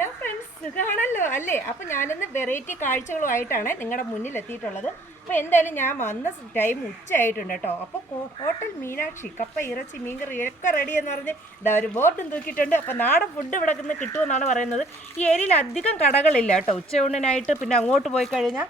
Hello friends, സുഖമാണല്ലോ അല്ലേ? അപ്പോൾ ഞാനിന്ന് വെറൈറ്റി കാഴ്ചകളുമായിട്ടാണ് നിങ്ങളുടെ മുന്നിൽ എത്തിയിട്ടുള്ളത്. അപ്പോൾ എന്തായാലും ഞാൻ വന്ന ടൈം ഉച്ചയായിട്ടുണ്ട് കേട്ടോ. അപ്പോൾ ഹോട്ടൽ മീനാക്ഷി കപ്പ ഇറച്ചി മീൻകറി ഒക്കെ റെഡി എന്ന് പറഞ്ഞ് ഇതാ ഒരു ബോർഡും തൂക്കിയിട്ടുണ്ട്. അപ്പോൾ നാടൻ ഫുഡ് ഇവിടെ നിന്ന് കിട്ടുമെന്നാണ് പറയുന്നത്. ഈ ഏരിയയിൽ അധികം കടകളില്ല കേട്ടോ. ഉച്ചയൂണിനായിട്ട് പിന്നെ അങ്ങോട്ട് പോയി കഴിഞ്ഞാൽ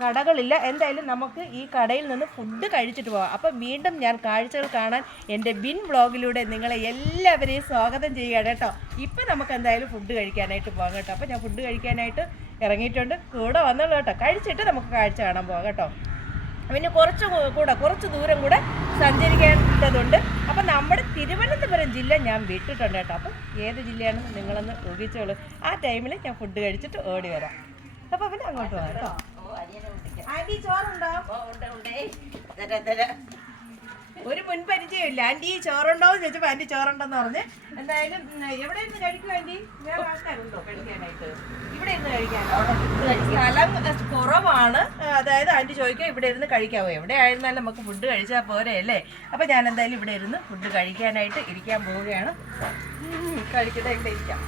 കടകളില്ല. എന്തായാലും നമുക്ക് ഈ കടയിൽ നിന്ന് ഫുഡ് കഴിച്ചിട്ട് പോകാം. അപ്പം വീണ്ടും ഞാൻ കാഴ്ചകൾ കാണാൻ എൻ്റെ ബിൻ വ്ളോഗിലൂടെ നിങ്ങളെ എല്ലാവരെയും സ്വാഗതം ചെയ്യുകയാണ് കേട്ടോ. ഇപ്പം നമുക്ക് എന്തായാലും ഫുഡ് കഴിക്കാനായിട്ട് പോകാം കേട്ടോ. അപ്പോൾ ഞാൻ ഫുഡ് കഴിക്കാനായിട്ട് ഇറങ്ങിയിട്ടുണ്ട്. കൂടെ വന്നോളൂ കേട്ടോ. കഴിച്ചിട്ട് നമുക്ക് കാഴ്ച കാണാൻ പോകാം കേട്ടോ. പിന്നെ കുറച്ച് ദൂരം കൂടെ സഞ്ചരിക്കേണ്ടതുണ്ട്. അപ്പം നമ്മുടെ തിരുവനന്തപുരം ജില്ല ഞാൻ വിട്ടിട്ടുണ്ട് കേട്ടോ. അപ്പം ഏത് ജില്ലയാണെന്ന് നിങ്ങളൊന്ന് ഊഹിച്ചോളൂ. ആ ടൈമിൽ ഞാൻ ഫുഡ് കഴിച്ചിട്ട് ഓടി വരാം. അപ്പോൾ പിന്നെ അങ്ങോട്ട് പോകാം കേട്ടോ. ആന്റി ചോറുണ്ടോ? ഒരു മുൻപരിചയമില്ല. ആന്റി ചോറുണ്ടോ എന്ന് ചോദിച്ചപ്പോൾ ആന്റി ചോറുണ്ടെന്ന് പറഞ്ഞ്. എന്തായാലും എവിടെ ഇരുന്ന് കഴിക്കും ആന്റി? വേറെ ആൾക്കാരുണ്ടോ കഴിക്കാനായിട്ട്? ഇവിടെ ഇരുന്ന് കഴിക്കാനോ? സ്ഥലം കുറവാണ്. അതായത് ആന്റി ചോദിക്കുക ഇവിടെ ഇരുന്ന് കഴിക്കാവോ? എവിടെ ആയിരുന്നാലും നമുക്ക് ഫുഡ് കഴിച്ചാൽ പോരെ അല്ലേ? അപ്പം ഞാൻ എന്തായാലും ഇവിടെ ഇരുന്ന് ഫുഡ് കഴിക്കാനായിട്ട് ഇരിക്കാൻ പോവുകയാണ്. കഴിക്കട്ടെ, ഇവിടെ ഇരിക്കാം.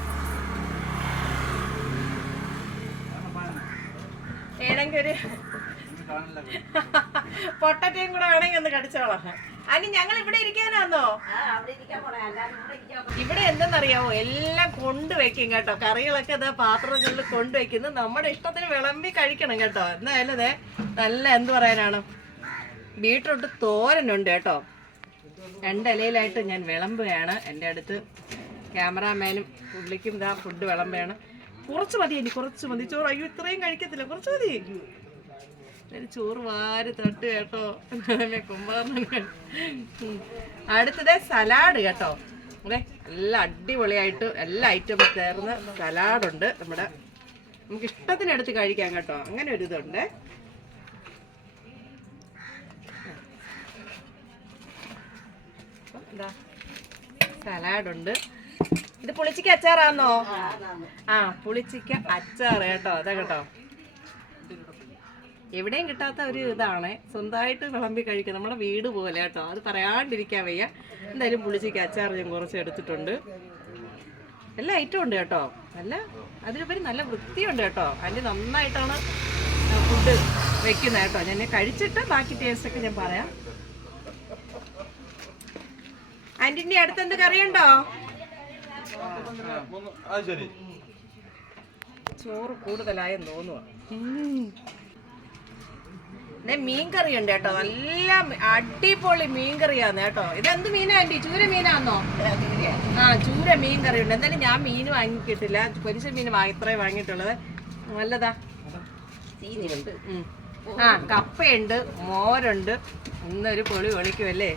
ഏണെങ്കിൽ ഒരു പൊട്ടറ്റയും കൂടെ വേണമെങ്കിൽ ഒന്ന് കടിച്ചോളാം. അനി ഞങ്ങൾ ഇവിടെ ഇരിക്കാനാന്നോ? ഇവിടെ എന്തെന്നറിയാവോ, എല്ലാം കൊണ്ടുവയ്ക്കും കേട്ടോ. കറികളൊക്കെ ഇതാ പാത്രങ്ങളിൽ കൊണ്ടുവയ്ക്കുന്നു. നമ്മുടെ ഇഷ്ടത്തിന് വിളമ്പി കഴിക്കണം കേട്ടോ. എന്നായാലും നല്ല എന്ത് പറയാനാണ്, ബീട്രൂട്ട് തോരനുണ്ട് കേട്ടോ. 2 ഇലയിലായിട്ട് ഞാൻ വിളമ്പുകയാണ്. എൻ്റെ അടുത്ത് ക്യാമറാമാനും പുള്ളിക്കും ഇതാ ഫുഡ് വിളമ്പുകയാണ്. കുറച്ച് മതി ഇനി, കുറച്ച് മതി ചോറ്. അയ്യോ ഇത്രയും കഴിക്കത്തില്ല, കുറച്ച് മതി. ചോറ് വാരി തട്ട് കേട്ടോ. അടുത്തത് സലാഡ് കേട്ടോ. അതെ, നല്ല അടിപൊളിയായിട്ട് എല്ലാ ഐറ്റവും ചേർന്ന് സലാഡുണ്ട്. നമുക്ക് ഇഷ്ടത്തിനെടുത്ത് കഴിക്കാം കേട്ടോ. അങ്ങനെ ഒരു ഇതുണ്ട്. എന്താ സലാഡുണ്ട്. ഇത് പുളിച്ചിക്ക അച്ചാറാന്നോ? ആ, പുളിച്ചിക്ക അച്ചാർ കേട്ടോ. അതാ കേട്ടോ, എവിടെയും കിട്ടാത്ത ഒരു ഇതാണ്. സ്വന്തമായിട്ട് വിളമ്പി കഴിക്കുക, നമ്മുടെ വീട് പോലെ കേട്ടോ. അത് പറയാണ്ടിരിക്കാൻ വയ്യ. എന്തായാലും പുളിച്ചിക്ക അച്ചാർ ഞാൻ കുറച്ച് എടുത്തിട്ടുണ്ട്. എല്ലാ ഐറ്റവും ഉണ്ട് കേട്ടോ. അതിലുപരി നല്ല വൃത്തിയുണ്ട് കേട്ടോ. അതിന് നന്നായിട്ടാണ് ഫുഡ് വെക്കുന്നത് കേട്ടോ. ഞാൻ കഴിച്ചിട്ട് ബാക്കി ടേസ്റ്റൊക്കെ ഞാൻ പറയാം. ആന്റിന്റെ അടുത്ത് എന്ത് കറിയുണ്ടോ? ചോറ് കൂടുതലായെന്ന് തോന്നുക. മീൻകറി ഉണ്ട് കേട്ടോ. നല്ല അടിപൊളി മീൻകറിയാന്ന് കേട്ടോ. ഇതെന്ത് മീനാ ആന്റി? ചൂര മീനാന്നോ? ആ, ചൂര മീൻകറി ഉണ്ട്. എന്തായാലും ഞാൻ മീൻ വാങ്ങിക്കിട്ടില്ല. പൊരിച്ച മീൻ ഇത്രയും വാങ്ങിയിട്ടുള്ളത്. നല്ലതാ. ആ, കപ്പയുണ്ട്, മോരുണ്ട്. ഇന്നൊരു പൊളി പൊളിക്കുമല്ലേ.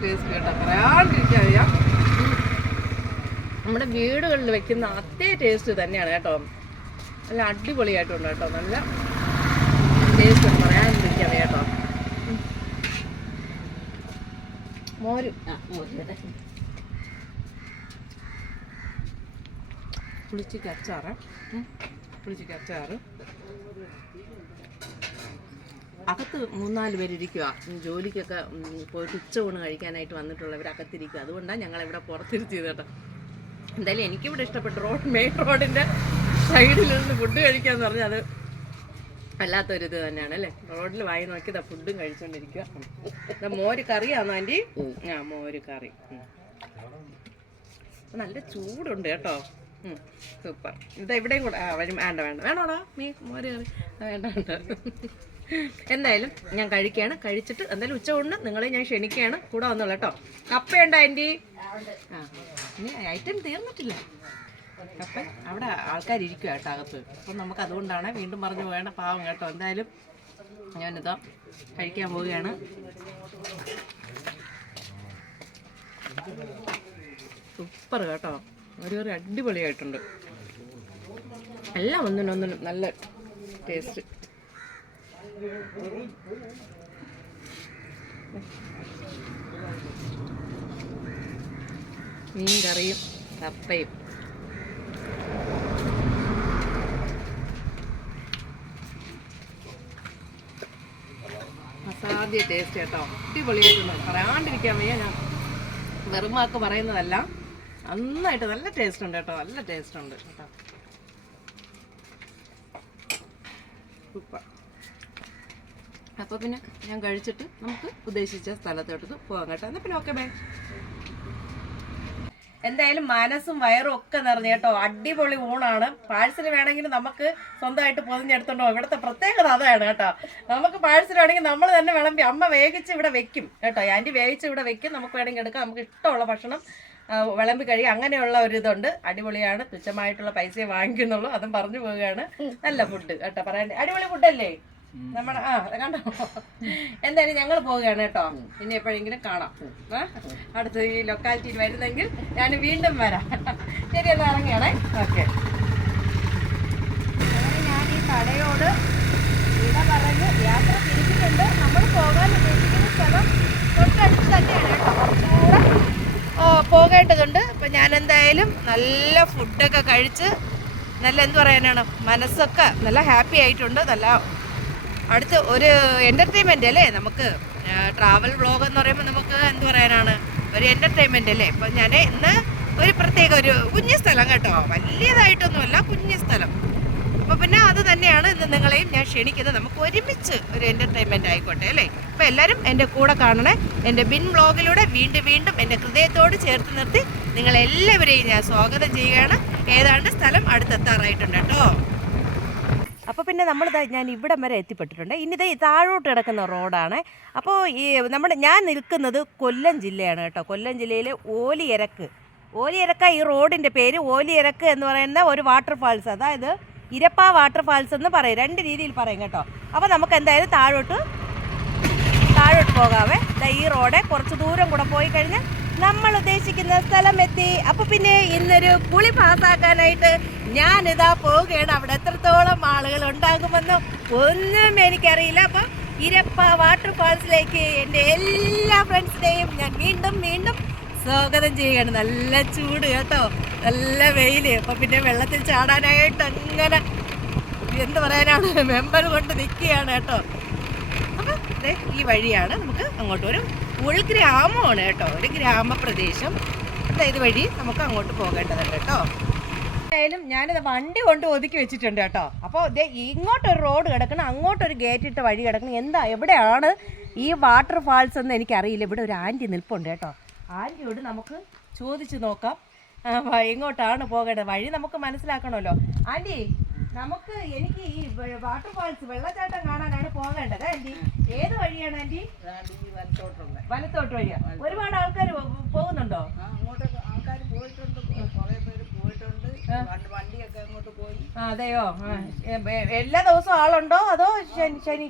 ടേസ്റ്റ് കേട്ടോ, പറയാണ്ടിരിക്കാൻ വയ്യ. നമ്മുടെ വീടുകളിൽ വെക്കുന്ന അതേ ടേസ്റ്റ് തന്നെയാണ് കേട്ടോ. നല്ല അടിപൊളിയായിട്ടുണ്ട് കേട്ടോ. നല്ല ടേസ്റ്റ് പറയാണ്ടിരിക്കാൻ വയ്യ കേട്ടോ. മോര് പുളിച്ചിക്ക അച്ചാറ്. അകത്ത് 3-4 പേരിയ്ക്കുക. ജോലിക്കൊക്കെ പോയിട്ട് ഉച്ചയൂണ് കഴിക്കാനായിട്ട് വന്നിട്ടുള്ളവർ അകത്തിരിക്കുക. അതുകൊണ്ടാണ് ഞങ്ങളിവിടെ പുറത്തിരുത്തിയത് കേട്ടോ. എന്തായാലും എനിക്കിവിടെ ഇഷ്ടപ്പെട്ടു. മെയിൻ റോഡിൻ്റെ സൈഡിൽ നിന്ന് ഫുഡ് കഴിക്കാന്ന് പറഞ്ഞാൽ അത് വല്ലാത്തൊരിത് തന്നെയാണ് അല്ലേ. റോഡിൽ വായി നോക്കിയതാ ഫുഡും കഴിച്ചുകൊണ്ടിരിക്കുക. മോര് കറിയാണോ ആൻറ്റി? ആ, മോര് കറി. നല്ല ചൂടുണ്ട് കേട്ടോ. സൂപ്പർ. ഇവിടെയും കൂടെ വേണോടാ മോര് കറി? വേണ്ട. എന്തായാലും ഞാൻ കഴിക്കുകയാണ്. കഴിച്ചിട്ട് എന്തായാലും ഉച്ചയൂണിന് നിങ്ങളെ ഞാൻ ക്ഷണിക്കുകയാണ്. കൂടെ വന്നോളൂ കേട്ടോ. കപ്പയുണ്ടോ ആൻറ്റി? ആ, ഇനി ഐറ്റം തീർന്നിട്ടില്ല. കപ്പ അവിടെ ആൾക്കാരിയ്ക്കുക കേട്ടോ അകത്ത്. അപ്പം നമുക്ക് അതുകൊണ്ടാണ് വീണ്ടും പറഞ്ഞു പോകേണ്ട പാവം കേട്ടോ. എന്തായാലും ഞാനിതാ കഴിക്കാൻ പോവുകയാണ്. സൂപ്പർ കേട്ടോ. ഒരു അടിപൊളിയായിട്ടുണ്ട്. എല്ലാം ഒന്നിനൊന്നിനും നല്ല ടേസ്റ്റ്. മീൻ കറിയും കപ്പയും. അസാധ്യ ടേസ്റ്റ് കേട്ടോ, അടിപൊളിയായിട്ടുണ്ട്. പറയാണ്ടിരിക്കാൻ വയ്യ, ഞാൻ വെറും വാക്ക് പറയുന്നതല്ല. നന്നായിട്ട് നല്ല ടേസ്റ്റ് ഉണ്ട് കേട്ടോ, നല്ല ടേസ്റ്റ് ഉണ്ട് കേട്ടോ. സൂപ്പർ. അപ്പോൾ പിന്നെ ഞാൻ കഴിച്ചിട്ട് നമുക്ക് ഉദ്ദേശിച്ച സ്ഥലത്തോട്ട് പോകാം കേട്ടോ. എന്നാൽ പിന്നെ ഓക്കെ ബൈ. എന്തായാലും മനസ്സും വയറും ഒക്കെ നിറഞ്ഞു കേട്ടോ. അടിപൊളി ഊണാണ്. പാഴ്സൽ വേണമെങ്കിൽ നമുക്ക് സ്വന്തമായിട്ട് പൊതിഞ്ഞെടുത്തോണ്ടോ. ഇവിടുത്തെ പ്രത്യേകത അതാണ് കേട്ടോ. നമുക്ക് പാഴ്സൽ വേണമെങ്കിൽ നമ്മൾ തന്നെ വിളമ്പി അമ്മ വേവിച്ച് ഇവിടെ വെക്കും കേട്ടോ. ആൻറ്റി വേവിച്ച് ഇവിടെ വെക്കും. നമുക്ക് വേണമെങ്കിൽ എടുക്കാം. നമുക്ക് ഇഷ്ടമുള്ള ഭക്ഷണം വിളമ്പി കഴിയും. അങ്ങനെയുള്ള ഒരു ഇതുണ്ട്. അടിപൊളിയാണ്. തുച്ഛമായിട്ടുള്ള പൈസയെ വാങ്ങിക്കുന്നുള്ളൂ. അതും പറഞ്ഞു പോവുകയാണ്. നല്ല ഫുഡ് കേട്ടോ. പറയാൻ അടിപൊളി ഫുഡല്ലേ നമ്മുടെ. കണ്ടോ. എന്തായാലും ഞങ്ങൾ പോവുകയാണ് കേട്ടോ. ഇനി എപ്പോഴെങ്കിലും കാണാം. അടുത്ത് ഈ ലൊക്കാലിറ്റിയിൽ വരുന്നെങ്കിൽ ഞാൻ വീണ്ടും വരാം. ശരി, എന്നാൽ ഇറങ്ങിയാണേ. ഓക്കെ. അങ്ങനെ ഞാൻ ഈ കടയോട് വിട പറഞ്ഞ് യാത്ര തിരിച്ചിട്ടുണ്ട്. നമ്മൾ പോകാൻ ഉദ്ദേശിക്കുന്ന സ്ഥലം തൊട്ടടുത്ത് തന്നെയാണ് കേട്ടോ. കുറച്ചുകൂടെ പോകേണ്ടതുണ്ട്. അപ്പം ഞാൻ എന്തായാലും നല്ല ഫുഡൊക്കെ കഴിച്ച് നല്ല എന്ത് പറയാനാണ്, മനസ്സൊക്കെ നല്ല ഹാപ്പി ആയിട്ടുണ്ട്. നല്ല അടുത്ത് ഒരു എൻ്റർടൈൻമെൻ്റ് അല്ലേ നമുക്ക്. ട്രാവൽ വ്ളോഗ് എന്ന് പറയുമ്പോൾ നമുക്ക് എന്ത് പറയാനാണ്, ഒരു എൻ്റർടൈൻമെൻ്റ് അല്ലേ. അപ്പം ഞാൻ ഇന്ന് ഒരു പ്രത്യേക ഒരു കുഞ്ഞു സ്ഥലം കേട്ടോ, വലിയതായിട്ടൊന്നുമല്ല, കുഞ്ഞു സ്ഥലം. അപ്പോൾ പിന്നെ അത് തന്നെയാണ് ഇന്ന് നിങ്ങളെയും ഞാൻ ക്ഷണിക്കുന്നത്. നമുക്ക് ഒരുമിച്ച് ഒരു എൻ്റർടൈൻമെൻ്റ് ആയിക്കോട്ടെ അല്ലേ. അപ്പോൾ എല്ലാവരും എൻ്റെ കൂടെ കാണണേ. എൻ്റെ ബിൻ വ്ളോഗിലൂടെ വീണ്ടും വീണ്ടും എൻ്റെ ഹൃദയത്തോട് ചേർത്ത് നിർത്തി നിങ്ങളെല്ലാവരെയും ഞാൻ സ്വാഗതം ചെയ്യുകയാണ്. ഏതാണ്ട് സ്ഥലം അടുത്തെത്താറായിട്ടുണ്ട് കേട്ടോ. അപ്പോൾ പിന്നെ ഞാൻ ഇവിടം വരെ എത്തിപ്പെട്ടിട്ടുണ്ട്. ഇനി ഇതേ താഴോട്ട് കിടക്കുന്ന റോഡാണ്. അപ്പോൾ ഞാൻ നിൽക്കുന്നത് കൊല്ലം ജില്ലയാണ് കേട്ടോ. കൊല്ലം ജില്ലയിലെ ഓലിയരക്ക ഈ റോഡിൻ്റെ പേര്. ഓലിയരക്ക് എന്ന് പറയുന്ന ഒരു വാട്ടർഫാൾസ്, അതായത് ഇരപ്പ വാട്ടർഫാൾസ് എന്ന് പറയും. രണ്ട് രീതിയിൽ പറയും കേട്ടോ. അപ്പോൾ നമുക്ക് എന്തായാലും താഴോട്ട് പോകാവേ. ഈ റോഡ് കുറച്ച് ദൂരം കൂടെ പോയി കഴിഞ്ഞാൽ നമ്മൾ ഉദ്ദേശിക്കുന്ന സ്ഥലം എത്തി. അപ്പോൾ പിന്നെ ഇന്നൊരു കുളി പാസ്സാക്കാനായിട്ട് ഞാനിതാ പോവുകയാണ്. അവിടെ എത്രത്തോളം ആളുകൾ ഉണ്ടാകുമെന്നും ഒന്നും എനിക്കറിയില്ല. അപ്പം ഇരപ്പ വാട്ടർഫാൾസിലേക്ക് എൻ്റെ എല്ലാ ഫ്രണ്ട്സിനെയും ഞാൻ വീണ്ടും വീണ്ടും സ്വാഗതം ചെയ്യുകയാണ്. നല്ല ചൂട് കേട്ടോ, നല്ല വെയിൽ. അപ്പം പിന്നെ വെള്ളത്തിൽ ചാടാനായിട്ട് അങ്ങനെ എന്ത് പറയാനാണ്, മെമ്പർ കൊണ്ട് നിൽക്കുകയാണ് കേട്ടോ. അപ്പം ഈ വഴിയാണ് നമുക്ക് അങ്ങോട്ട്, ഒരു ഉൾഗ്രാമമാണ് കേട്ടോ, ഒരു ഗ്രാമപ്രദേശം. ഇത് വഴി നമുക്ക് അങ്ങോട്ട് പോകേണ്ടതുണ്ട് കേട്ടോ. എന്തായാലും ഞാനിത് വണ്ടി കൊണ്ട് ഒതുക്കി വെച്ചിട്ടുണ്ട് കേട്ടോ. അപ്പോൾ ഇങ്ങോട്ടൊരു റോഡ് കിടക്കണം, അങ്ങോട്ടൊരു ഗേറ്റ് ഇട്ട വഴി കിടക്കണം. എവിടെയാണ് ഈ വാട്ടർഫാൾസ് എന്ന് എനിക്കറിയില്ല. ഇവിടെ ഒരു ആൻറ്റി നിൽപ്പുണ്ട് കേട്ടോ. ആൻറ്റിയോട് നമുക്ക് ചോദിച്ചു നോക്കാം എങ്ങോട്ടാണ് പോകേണ്ടത്. വഴി നമുക്ക് മനസ്സിലാക്കണമല്ലോ. ആൻറ്റി, എനിക്ക് ഈ വാട്ടർഫാൾസ് വെള്ളച്ചാട്ടം കാണാനാണ് പോകേണ്ടത്. ആൻറ്റി, ഏത് വഴിയാണ് ആൻറ്റി? വലത്തോട്ട് വഴിയാ. ഒരുപാട് ആൾക്കാർ പോകുന്നുണ്ടോ? വണ്ടിയൊക്കെ അങ്ങോട്ട് പോയി. അതെയോ? എല്ലാ ദിവസവും ആളുണ്ടോ അതോ ശനി?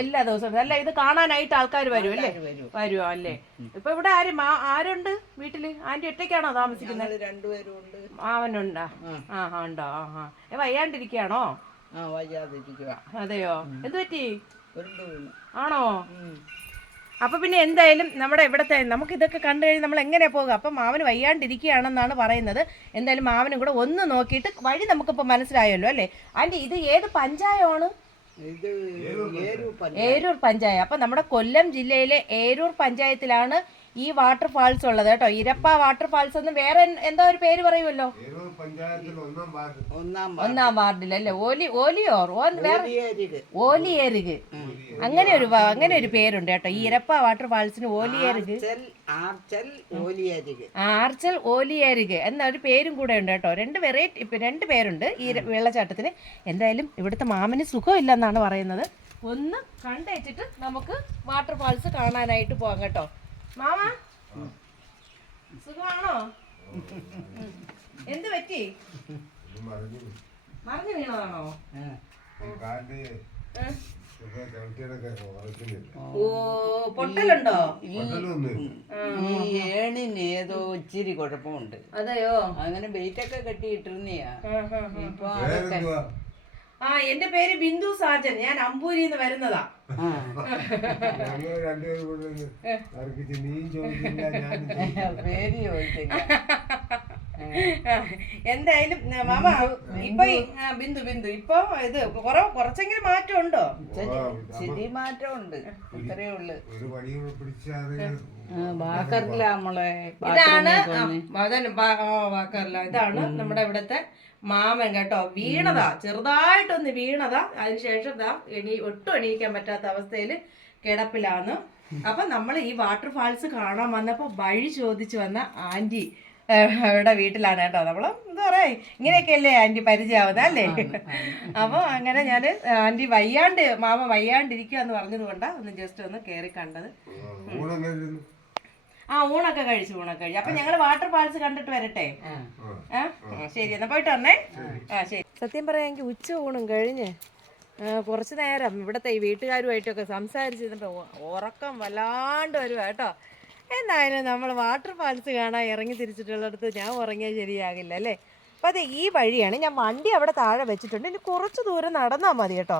എല്ലാ ദിവസവും. അല്ല, ഇത് കാണാനായിട്ട് ആൾക്കാർ വരും അല്ലേ? വരുമോ അല്ലേ? ഇപ്പൊ ഇവിടെ ആരുണ്ട് വീട്ടില്? ആന്റി ഒറ്റയ്ക്കാണോ താമസിക്കുന്നത്? രണ്ടുപേരുണ്ട്. അവനുണ്ടോ? ഉണ്ടോ? വയ്യാണ്ടിരിക്കുകയാണോ? അതെയോ? എന്ത് പറ്റി? ആണോ? അപ്പോൾ പിന്നെ എന്തായാലും നമ്മുടെ ഇവിടുത്തെ നമുക്കിതൊക്കെ കണ്ടു കഴിഞ്ഞ് നമ്മൾ എങ്ങനെയാണ് പോകുക? അപ്പം മാവന് വയ്യാണ്ടിരിക്കുകയാണെന്നാണ് പറയുന്നത്. എന്തായാലും മാവനും കൂടെ ഒന്ന് നോക്കിയിട്ട് വഴി നമുക്കിപ്പോൾ മനസ്സിലായല്ലോ അല്ലേ? ആൻറ്റി, ഇത് ഏത് പഞ്ചായമാണ്? ഏരൂർ പഞ്ചായത്ത്. അപ്പം നമ്മുടെ കൊല്ലം ജില്ലയിലെ ഏരൂർ പഞ്ചായത്തിലാണ് ഈ വാട്ടർഫാൾസ് ഉള്ളത് കേട്ടോ. ഇരപ്പ വാട്ടർഫാൾസ് എന്ന് വേറെ എന്തോ ഒരു പേര് പറയുമല്ലോ. ഒന്നാം വാർഡിലല്ലേ? ഓലിയേരുക് അങ്ങനെ ഒരു പേരുണ്ട് കേട്ടോ. ഈ ഇരപ്പ വാട്ടർഫാൾസിന് ഓലിയേരുക്, ആർച്ചൽ ഓലിയേരുക് എന്നൊരു പേരും കൂടെ ഉണ്ട് കേട്ടോ. രണ്ട് പേരുണ്ട് ഈ വെള്ളച്ചാട്ടത്തിന്. എന്തായാലും ഇവിടുത്തെ മാമന് സുഖമില്ലെന്നാണ് പറയുന്നത്. ഒന്ന് കണ്ടേച്ചിട്ട് നമുക്ക് വാട്ടർഫാൾസ് കാണാനായിട്ട് പോകാം കേട്ടോ. മാമ, സുഖമാണോ? എന്ത് പറ്റി? മറിഞ്ഞു വീണതാണോ? ഓ, പൊട്ടലുണ്ടോ? ഈ ഏണിന് ഏതോ ഇച്ചിരി കുഴപ്പമുണ്ട്. അതെയോ? അങ്ങനെ വെയിറ്റൊക്കെ കെട്ടിയിട്ടിരുന്നയാ. ഇപ്പൊ എന്റെ പേര് ബിന്ദു സാജൻ. ഞാൻ അമ്പൂരിന്ന് വരുന്നതാ. പേര് ചോദിച്ചില്ല. എന്തായാലും മാമ ഇപ്പൊ ബിന്ദു ബിന്ദു ഇപ്പൊ ഇത് കുറച്ചെങ്കിലും മാറ്റം ഉണ്ടോ? ശരി മാറ്റമുണ്ട്, ഇത്രയേ ഉള്ളു. ഒരു പണിയും പിടിച്ചാൽ വാക്കറില്ല നമ്മളെ. ഇതാണ് വാക്കറില്ല. ഇതാണ് നമ്മുടെ ഇവിടത്തെ മാമൻ കേട്ടോ. വീണതാ, ചെറുതായിട്ടൊന്ന് വീണതാ. അതിനുശേഷം ഒട്ടും എണീക്കാൻ പറ്റാത്ത അവസ്ഥയിൽ കിടപ്പിലാണ്. അപ്പൊ നമ്മൾ ഈ വാട്ടർ ഫാൾസ് കാണാൻ വന്നപ്പോ വഴി ചോദിച്ചു വന്ന ആന്റി അവിടെ വീട്ടിലാണ് കേട്ടോ. നമ്മള് എന്താ പറയാ, ഇങ്ങനെയൊക്കെയല്ലേ ആന്റി പരിചയമാവുന്നത് അല്ലേ? അപ്പൊ അങ്ങനെ ഞാന് ആന്റി മാമ വയ്യാണ്ടിരിക്കുക എന്ന് പറഞ്ഞത് കൊണ്ടാ ഒന്ന് ജസ്റ്റ് ഒന്ന് കേറി കണ്ടത്. ഊണൊക്കെ കഴിച്ചു. അപ്പൊ ഞങ്ങള് വാട്ടർ ഫാൾസ് കണ്ടിട്ട് വരട്ടെ. ശരി, എന്നാ പോയിട്ട് വന്നേ. ശരി. സത്യം പറയാമെങ്കിൽ ഉച്ച ഊണും കഴിഞ്ഞ് കുറച്ച് നേരം ഇവിടത്തെ ഈ വീട്ടുകാരുമായിട്ടൊക്കെ സംസാരിച്ചിരുന്നപ്പോ ഉറക്കം വല്ലാണ്ട് വരുവാ കേട്ടോ. എന്തായാലും നമ്മൾ വാട്ടർ ഫാൾസ് കാണാൻ ഇറങ്ങി തിരിച്ചിട്ടുള്ളിടത്ത് ഞാൻ ഉറങ്ങിയാൽ ശരിയാകില്ല അല്ലേ? അപ്പോൾ അത് ഈ വഴിയാണ്. ഞാൻ വണ്ടി അവിടെ താഴെ വെച്ചിട്ടുണ്ട്. ഇനി കുറച്ച് ദൂരം നടന്നാൽ മതി കേട്ടോ.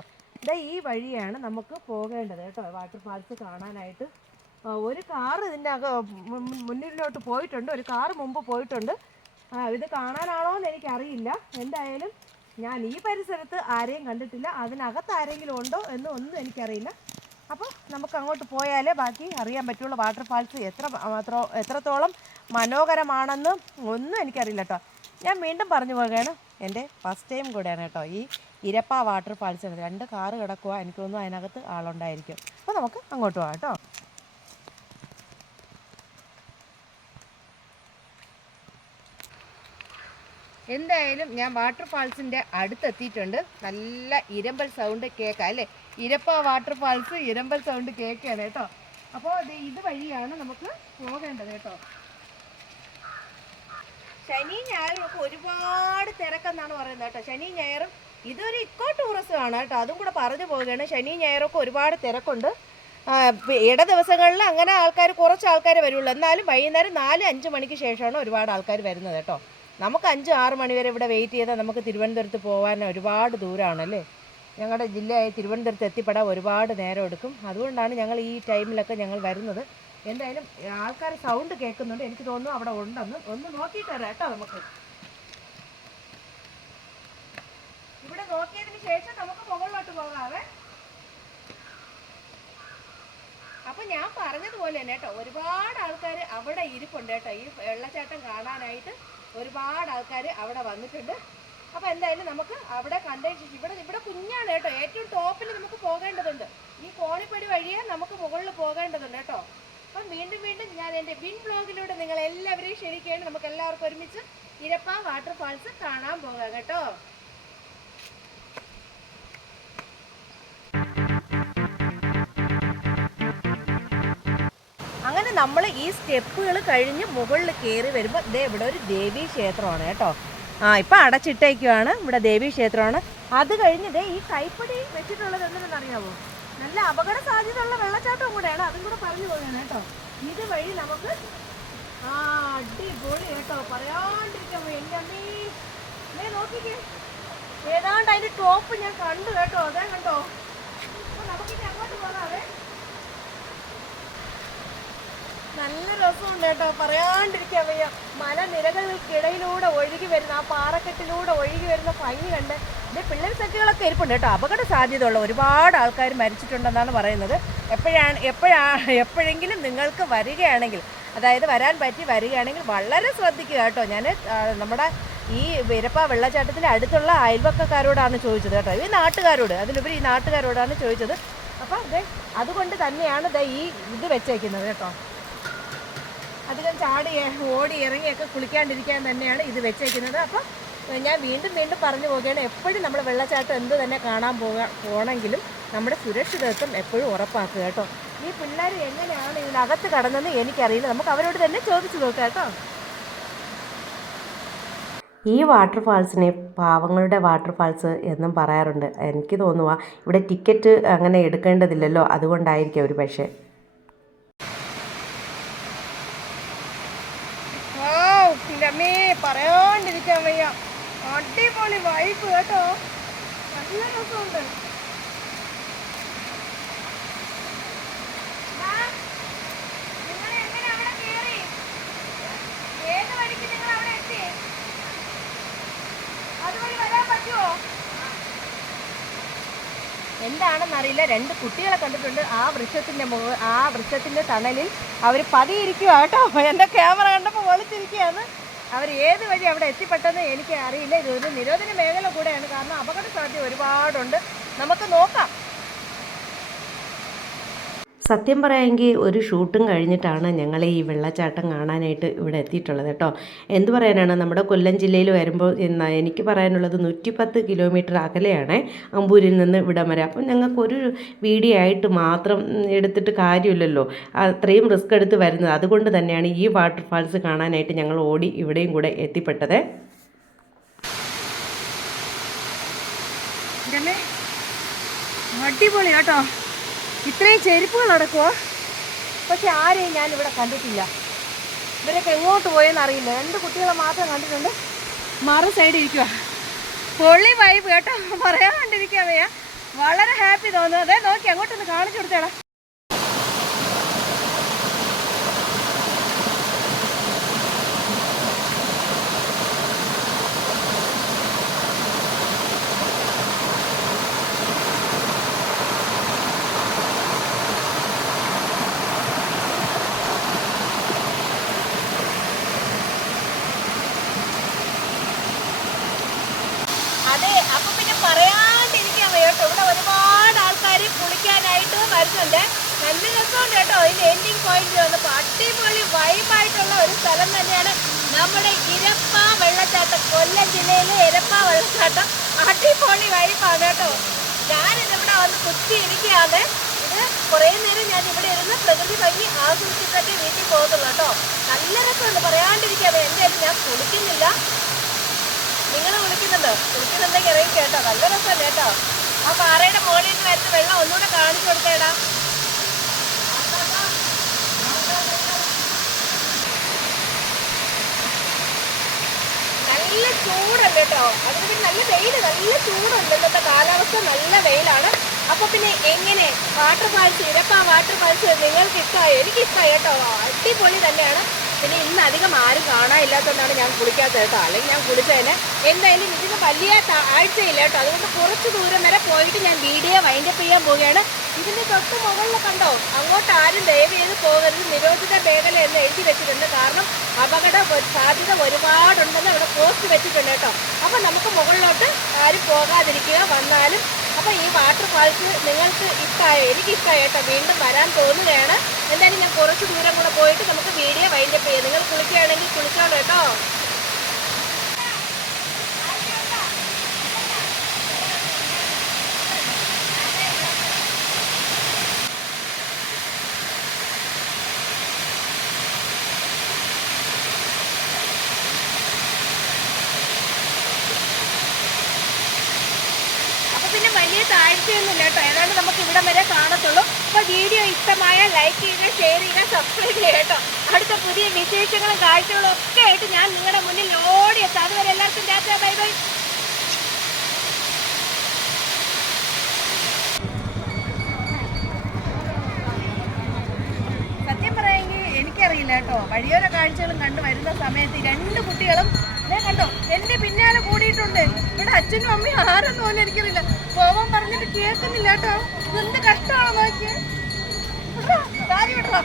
ഈ വഴിയാണ് നമുക്ക് പോകേണ്ടത് കേട്ടോ, വാട്ടർ ഫാൾസ് കാണാനായിട്ട്. ഒരു കാറ് ഇതിൻ്റെ മുന്നിലോട്ട് പോയിട്ടുണ്ട്, ഒരു കാറ് മുമ്പ് പോയിട്ടുണ്ട്. ഇത് കാണാനാണോ എന്ന് എനിക്കറിയില്ല. എന്തായാലും ഞാൻ ഈ പരിസരത്ത് ആരെയും കണ്ടിട്ടില്ല. അതിനകത്ത് ആരെങ്കിലും ഉണ്ടോ ഒന്നും എനിക്കറിയില്ല. അപ്പോൾ നമുക്ക് അങ്ങോട്ട് പോയാലേ ബാക്കി അറിയാൻ പറ്റുള്ളൂ. വാട്ടർ ഫാൾസ് എത്രത്തോളം മനോഹരമാണെന്ന് ഒന്നും എനിക്കറിയില്ല കേട്ടോ. ഞാൻ വീണ്ടും പറഞ്ഞു പോകുകയാണ്, എൻ്റെ ഫസ്റ്റ് ടൈം കൂടെയാണ് കേട്ടോ ഈ ഇരപ്പ വാട്ടർ ഫാൾസ്. 2 കാറ് കിടക്കുക, എനിക്ക് തോന്നുന്നു അതിനകത്ത് ആളുണ്ടായിരിക്കും. അപ്പോൾ നമുക്ക് അങ്ങോട്ട് പോകാം കേട്ടോ. എന്തായാലും ഞാൻ വാട്ടർ ഫാൾസിൻ്റെ അടുത്തെത്തിയിട്ടുണ്ട്. നല്ല ഇരമ്പൽ സൗണ്ട് കേൾക്കാം അല്ലേ? ഇരപ്പ വാട്ടർ ഫാൾസ് ഇരമ്പൽ സൗണ്ട് കേൾക്കുകയാണ് കേട്ടോ. അപ്പോൾ ഇത് വഴിയാണ് നമുക്ക് പോകേണ്ടത് കേട്ടോ. ശനി ഞായറും ഒക്കെ ഒരുപാട് തിരക്കെന്നാണ് പറയുന്നത് കേട്ടോ. ശനി ഞായറും ഇതൊരു ഇക്കോ ടൂറിസം ആണ് കേട്ടോ, അതും കൂടെ പറഞ്ഞു പോവുകയാണ്. ശനി ഞായറൊക്കെ ഒരുപാട് തിരക്കുണ്ട്. ഇട ദിവസങ്ങളിൽ അങ്ങനെ കുറച്ച് ആൾക്കാർ വരുള്ളൂ. എന്നാലും വൈകുന്നേരം 4-5 മണിക്ക് ശേഷമാണ് ഒരുപാട് ആൾക്കാർ വരുന്നത് കേട്ടോ. നമുക്ക് 5-6 മണി വരെ ഇവിടെ വെയിറ്റ് ചെയ്താൽ നമുക്ക് തിരുവനന്തപുരത്ത് പോകാൻ ഒരുപാട് ദൂരമാണല്ലേ. ഞങ്ങളുടെ ജില്ലയായ തിരുവനന്തപുരത്ത് എത്തിപ്പെടാൻ ഒരുപാട് നേരം എടുക്കും. അതുകൊണ്ടാണ് ഞങ്ങൾ ഈ ടൈമിലൊക്കെ ഞങ്ങൾ വരുന്നത്. എന്തായാലും ആൾക്കാർ സൗണ്ട് കേൾക്കുന്നുണ്ട്, എനിക്ക് തോന്നുന്നു അവിടെ ഉണ്ടെന്ന്. ഒന്ന് നോക്കിയിട്ട് വരാം കേട്ടോ. നമുക്ക് ഇവിടെ നോക്കിയതിന് ശേഷം നമുക്ക് മുകളിലോട്ട് പോകാവേ. അപ്പൊ ഞാൻ പറഞ്ഞതുപോലെ തന്നെ കേട്ടോ, ഒരുപാട് ആൾക്കാർ അവിടെ ഇരിപ്പുണ്ട് കേട്ടോ. ഈ വെള്ളച്ചാട്ടം കാണാനായിട്ട് ഒരുപാട് ആൾക്കാർ അവിടെ വന്നിട്ടുണ്ട്. അപ്പോൾ എന്തായാലും നമുക്ക് അവിടെ കണ്ടതിന് ശേഷം ഇവിടെ കുഞ്ഞാണ് കേട്ടോ. ഏറ്റവും ടോപ്പിൽ നമുക്ക് പോകേണ്ടതുണ്ട്. ഈ കോണിപ്പടി വഴിയെ നമുക്ക് മുകളിൽ പോകേണ്ടതുണ്ട് കേട്ടോ. അപ്പം വീണ്ടും ഞാൻ എൻ്റെ വിൻ ബ്ലോഗിലൂടെ നിങ്ങൾ എല്ലാവരെയും ക്ഷണിക്കുകയാണ്. നമുക്ക് എല്ലാവർക്കും ഒരുമിച്ച് ഇരപ്പ വാട്ടർ ഫാൾസ് കാണാൻ പോകാം കേട്ടോ. അങ്ങനെ നമ്മൾ ഈ സ്റ്റെപ്പുകൾ കഴിഞ്ഞ് മുകളിൽ കയറി വരുമ്പോൾ ഇവിടെ ഒരു ദേവീ ക്ഷേത്രമാണ് കേട്ടോ. ഇപ്പം അടച്ചിട്ടേക്കുവാണ്. ഇവിടെ ദേവീ ക്ഷേത്രമാണ്. അത് കഴിഞ്ഞ് ഈ കൈപ്പടി വെച്ചിട്ടുള്ളത് എന്തിനെന്നറിയാമോ? നല്ല അപകട സാധ്യതയുള്ള വെള്ളച്ചാട്ടവും കൂടെയാണ്. അതും കൂടെ പറഞ്ഞു പോവുകയാണ് കേട്ടോ. ഇത് വഴി നമുക്ക് അടിപൊളി കേട്ടോ, പറയാണ്ടിരിക്കാൻ എൻ്റെ അമ്മേ നോക്കിക്കേ. ഏതാണ്ട് അതിൻ്റെ ടോപ്പ് ഞാൻ കണ്ടു കേട്ടോ. അതേ കണ്ടോ. അപ്പോൾ നമുക്കിനി അങ്ങോട്ട് പോകാവേ. നല്ല രസമുണ്ട് കേട്ടോ, പറയാണ്ടിരിക്കാൻ വയ്യ. മലനിരകൾക്കിടയിലൂടെ ഒഴുകി വരുന്ന ആ പാറക്കെട്ടിലൂടെ ഒഴുകി വരുന്ന ഭംഗി കണ്ട് പിള്ളേർ സെറ്റുകളൊക്കെ ഇരിപ്പുണ്ട് കേട്ടോ. അപകട സാധ്യതയുള്ള ഒരുപാട് ആൾക്കാർ മരിച്ചിട്ടുണ്ടെന്നാണ് പറയുന്നത്. എപ്പോഴെങ്കിലും നിങ്ങൾക്ക് വരികയാണെങ്കിൽ, അതായത് വരാൻ പറ്റി വരികയാണെങ്കിൽ വളരെ ശ്രദ്ധിക്കുക കേട്ടോ. ഞാൻ നമ്മുടെ ഈ ഇരപ്പ വെള്ളച്ചാട്ടത്തിൻ്റെ അടുത്തുള്ള അയൽവക്കക്കാരോടാണ് ചോദിച്ചത് കേട്ടോ. ഈ നാട്ടുകാരോട്, അതിലുപരി ഈ നാട്ടുകാരോടാണ് ചോദിച്ചത്. അപ്പം അതുകൊണ്ട് തന്നെയാണ് ഈ ഇത് വെച്ചേക്കുന്നത് കേട്ടോ. അധികം ചാടി ഓടി ഇറങ്ങിയൊക്കെ കുളിക്കാണ്ടിരിക്കാൻ തന്നെയാണ് ഇത് വെച്ചേക്കുന്നത്. അപ്പം ഞാൻ വീണ്ടും പറഞ്ഞു പോവുകയാണ്, എപ്പോഴും നമ്മൾ വെള്ളച്ചാട്ടം എന്ത് തന്നെ കാണാൻ പോകണമെങ്കിലും നമ്മുടെ സുരക്ഷിതത്വം എപ്പോഴും ഉറപ്പാക്കുക കേട്ടോ. ഈ പിള്ളേർ എങ്ങനെയാണ് ഇതിനകത്ത് കടന്നതെന്ന് എനിക്കറിയില്ല. നമുക്ക് അവരോട് തന്നെ ചോദിച്ചു നോക്കാം കേട്ടോ. ഈ വാട്ടർ ഫാൾസിനെ പാവങ്ങളുടെ വാട്ടർ ഫാൾസ് എന്നും പറയാറുണ്ട്. എനിക്ക് തോന്നുക ഇവിടെ ടിക്കറ്റ് അങ്ങനെ എടുക്കേണ്ടതില്ലല്ലോ, അതുകൊണ്ടായിരിക്കും ഒരു പക്ഷേ. പറയാണ്ടിരിക്കാൻ വയ്യ, അടിപൊളി വൈബ് കേട്ടോ. നല്ല രസമുണ്ട്. നിങ്ങൾ എങ്ങനെ അവിടെ കയറി? ഏത് വഴിക്ക് നിങ്ങൾ അവിടെ എത്തി? എന്താണെന്നറിയില്ല, 2 കുട്ടികളെ കണ്ടിട്ടുണ്ട്. ആ വൃക്ഷത്തിൻ്റെ തണലിൽ അവർ പതിയിരിക്കുക കേട്ടോ. എൻ്റെ ക്യാമറ കണ്ടപ്പോൾ ഒളിച്ചിരിക്കുകയാണ്. അവർ ഏത് വഴി അവിടെ എത്തിപ്പെട്ടെന്ന് എനിക്ക് അറിയില്ല. ഇതൊരു നിരോധന മേഖല കൂടെയാണ്, കാരണം അപകട സാധ്യത ഒരുപാടുണ്ട്. നമുക്ക് നോക്കാം. സത്യം പറയാമെങ്കിൽ ഒരു ഷൂട്ടും കഴിഞ്ഞിട്ടാണ് ഞങ്ങൾ ഈ വെള്ളച്ചാട്ടം കാണാനായിട്ട് ഇവിടെ എത്തിയിട്ടുള്ളത് കേട്ടോ. എന്ത് പറയാനാണ്, നമ്മുടെ കൊല്ലം ജില്ലയിൽ വരുമ്പോൾ എനിക്ക് പറയാനുള്ളത് 110 കിലോമീറ്റർ അകലെയാണ് അമ്പൂരിൽ നിന്ന് ഇവിടം വരെ. അപ്പം ഞങ്ങൾക്കൊരു വീഡിയോ ആയിട്ട് മാത്രം എടുത്തിട്ട് കാര്യമില്ലല്ലോ, അത്രയും റിസ്ക് എടുത്ത് വരുന്നത്. അതുകൊണ്ട് തന്നെയാണ് ഈ വാട്ടർഫാൾസ് കാണാനായിട്ട് ഞങ്ങൾ ഓടി ഇവിടെയും കൂടെ എത്തിപ്പെട്ടത്. അടിപൊളി കേട്ടോ. ഇത്രയും ചെരുപ്പുകൾ നടക്കുമോ? പക്ഷെ ആരെയും ഞാനിവിടെ കണ്ടിട്ടില്ല. ഇവരൊക്കെ എങ്ങോട്ട് പോയെന്ന് അറിയില്ല. 2 കുട്ടികളെ മാത്രം കണ്ടിട്ടുണ്ട്. മറു സൈഡ് ഇരിക്കുക. പൊള്ളി വൈബ് കേട്ടോ, പറയാൻ കണ്ടിരിക്കാവേ. വളരെ ഹാപ്പി തോന്നുന്നു. അതെ നോക്കി അങ്ങോട്ടൊന്ന് കാണിച്ചു കൊടുത്തേടാ. അതെ, അപ്പൊ പിന്നെ പറയാണ്ടിരിക്കാൻ കേട്ടോ. ഇവിടെ ഒരുപാട് ആൾക്കാർ കുളിക്കാനായിട്ട് വരുന്നുണ്ട്. നല്ല രസമുണ്ട് കേട്ടോ. ഇതിന്റെ എൻഡിങ് പോയിന്റ് വന്നപ്പോൾ അടിപൊളി വൈബായിട്ടുള്ള ഒരു സ്ഥലം തന്നെയാണ് നമ്മുടെ ഇരപ്പ വെള്ളച്ചാട്ടം. കൊല്ലം ജില്ലയിലെ ഇരപ്പ വെള്ളച്ചാട്ടം അടിപൊളി വൈബാണ് കേട്ടോ. ഞാനിതിവിടെ വന്ന് കുത്തിയിരിക്കുകയാണ്. ഇത് കുറേ നേരം ഞാൻ ഇവിടെ ഇരുന്ന് പ്രകൃതി ഭംഗി ആസ്വദിച്ചിട്ടൊക്കെ വീട്ടിൽ പോകുന്നുള്ളൂ കേട്ടോ. നല്ല രസമുണ്ട്, പറയാണ്ടിരിക്കാതെ. എന്തായാലും ഞാൻ കുളിക്കുന്നില്ല. നിങ്ങൾ കുളിക്കുന്നുണ്ടെങ്കിൽ ഇറങ്ങി കേട്ടോ. നല്ല രസമല്ലേ കേട്ടോ. ആ പാറയുടെ മുകളിൽ നിന്ന് വരുന്ന വെള്ളം ഒന്നുകൂടെ കാണിച്ചു കൊടുത്തേടാ. നല്ല ചൂടുണ്ട് കേട്ടോ. അതിന് പിന്നെ നല്ല വെയിൽ, നല്ല ചൂടുണ്ട്. ഇന്നത്തെ കാലാവസ്ഥ നല്ല വെയിലാണ്. അപ്പൊ പിന്നെ എങ്ങനെ വാട്ടർഫാൾസ്, ഇരപ്പ വാട്ടർഫാൾസ് നിങ്ങൾക്ക് ഇഷ്ടമായോ? എനിക്ക് ഇഷ്ടമായി കേട്ടോ. അടിപൊളി തന്നെയാണ്. പിന്നെ ഇന്ന് അധികം ആരും കാണാനില്ലാത്തതുകൊണ്ടാണ് ഞാൻ കുളിക്കാത്തത് കേട്ടോ. അല്ലെങ്കിൽ ഞാൻ കുളിച്ചതിന്. എന്തായാലും ഇതിന് വലിയ ആഴ്ചയില്ല കേട്ടോ. അതുകൊണ്ട് കുറച്ച് ദൂരം വരെ പോയിട്ട് ഞാൻ വീഡിയോ വൈൻഡപ്പ് ചെയ്യാൻ പോവുകയാണ്. ഇതിൻ്റെ തൊട്ട് മുകളിൽ കണ്ടോ, അങ്ങോട്ട് ആരും ദയവ് ചെയ്ത് പോകരുത്, നിരോധിത മേഖല എന്ന് എഴുതി വെച്ചിട്ടുണ്ട്. കാരണം അപകട സാധ്യത ഒരുപാടുണ്ടെന്ന് അവിടെ പോസ്റ്റ് വെച്ചിട്ടുണ്ട് കേട്ടോ. അപ്പം നമുക്ക് മുകളിലോട്ട് ആരും പോകാതിരിക്കുക വന്നാലും. അപ്പോൾ ഈ വാട്ടർഫാൾസ് നിങ്ങൾക്ക് ഇഷ്ടമായോ? എനിക്ക് ഇഷ്ടമായി കേട്ടോ. വീണ്ടും വരാൻ തോന്നുകയാണ്. എന്തായാലും ഞാൻ കുറച്ച് ദൂരം കൂടെ പോയിട്ട് നമുക്ക് വീഡിയോ വൈൻഡപ്പ് ചെയ്യാം. നിങ്ങൾ കുളിക്കുകയാണെങ്കിൽ കുളിച്ചോളൂ കേട്ടോ. പിന്നെ വലിയ താഴ്ചയൊന്നുമില്ല കേട്ടോ. ഏതാണ്ട് നമുക്ക് ഇവിടം വരെ കാണത്തുള്ളൂ. അപ്പോൾ വീഡിയോ ഇഷ്ടമായ ലൈക്ക് ചെയ്യുക, ഷെയർ ചെയ്യുക, സബ്സ്ക്രൈബ് ചെയ്യുക കേട്ടോ. അടുത്ത പുതിയ വിശേഷങ്ങളും കാഴ്ചകളും ഒക്കെ ആയിട്ട് ഞാൻ നിങ്ങളുടെ മുന്നിൽ ഓടിയെത്താം. അതുവരെ എല്ലാവർക്കും ടാറ്റാ, ബൈ ബൈ. സത്യം പറയാമെങ്കിൽ എനിക്കറിയില്ല കേട്ടോ. വഴിയോര കാഴ്ചകളും കണ്ടു വരുന്ന സമയത്ത് 2 കുട്ടികളും ഞാൻ കണ്ടോ എൻ്റെ പിന്നാലെ കൂടിയിട്ടുണ്ട്. ഇവിടെ അച്ഛനും അമ്മയും ആരെന്ന് പോലും എനിക്കറിയില്ല. പോവാൻ പറഞ്ഞിട്ട് കേൾക്കുന്നില്ല കേട്ടോ. എന്ത് കഷ്ടമാണോ നോക്കിയേ. കാര്യം വിടറോ.